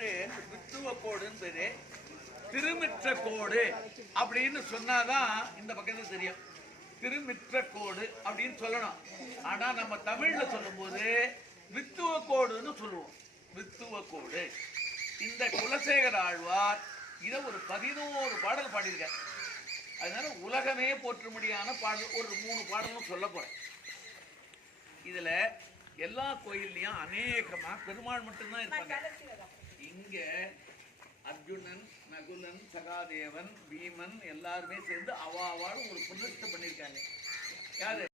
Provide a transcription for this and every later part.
பேரு வித்துவ கோடுன்னு பேரு. திருமிற்ற கோடு அப்படின்னு சொன்னாதான் இந்த பக்கத்துல தெரியும். திருமிற்ற கோடு அப்படின்னு சொல்லணும். ஆனா நம்ம தமிழ்ல சொல்லும் போது வித்துவ கோடுன்னு சொல்லுவோம். வித்துவ கோடு. இந்த குலசேகர ஆழ்வார் இதை ஒரு 11 பாடல் பாடியிருக்க. அதனால உலகமே போற்றும்படியான பாடல் ஒரு 3 பாடலும் சொல்ல போறேன். இதுல எல்லா கோயில்லையும் அநேகமா பெருமாள் மட்டும்தான் இருப்பாங்க. இங்க அர்ஜுனன், நகுலன், சகாதேவன், பீமன் எல்லாருமே சேர்ந்து அவாவாலும் ஒரு பிரதிஷ்டை பண்ணியிருக்காங்க. யாரு?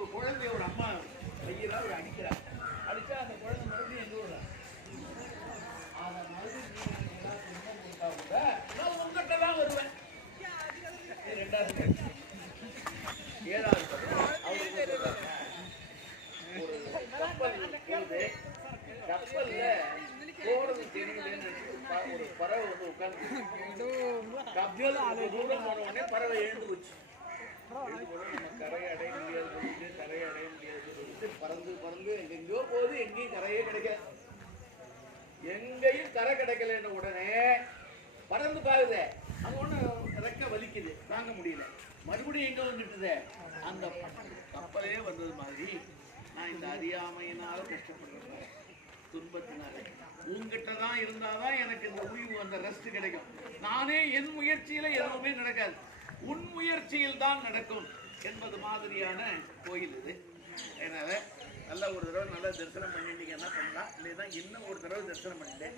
ஒரு குழந்தை ஒரு அம்மா ஐயரா ஒரு அடிக்கிறா. அடிச்சா அந்த குழந்தை மறுபடியும் எங்க ஊர்ல உங்ககிட்ட தான் வருவேன். 2வது 7வது ஒரு கப்பல்ல போறது தெரியலன்னு ஒரு பறவை வந்து உட்கார்ந்து கப்பல் தூரம் போன உடனே பறவை எழுந்து போச்சு. நம்ம கரையை அடைய முடியாது, கரையை அடைய முடியாது, பறந்து பறந்து எங்கெங்கோ போகுது, எங்கேயும் கரையே கிடைக்கல. எங்கேயும் கரை கிடைக்கலன்னு உடனே பறந்து பாக்குதே, அங்க ஒண்ணு ரெக்க வலிக்குது, தாங்க முடியல. மறுபடியும் எங்க வந்துட்டுதே, அந்த கப்பலே வந்தது மாதிரி நான் இந்த அறியாமையினால கஷ்டப்படுறேன், துன்பத்தினால. உங்ககிட்ட தான் இருந்தாதான் எனக்கு இந்த உயிர் அந்த ரெஸ்ட் கிடைக்கும். நானே என் முயற்சியில எதுவுமே நடக்காது, உன் முயற்சியில் தான் நடக்கும் என்பது மாதிரியான கோயில் இது. அதனால நல்ல ஒரு தடவை நல்லா தரிசனம் பண்ணிட்டீங்க என்ன பண்ணலாம், இல்லைன்னா இன்னும் ஒரு தடவை தரிசனம் பண்ணிட்டேன்.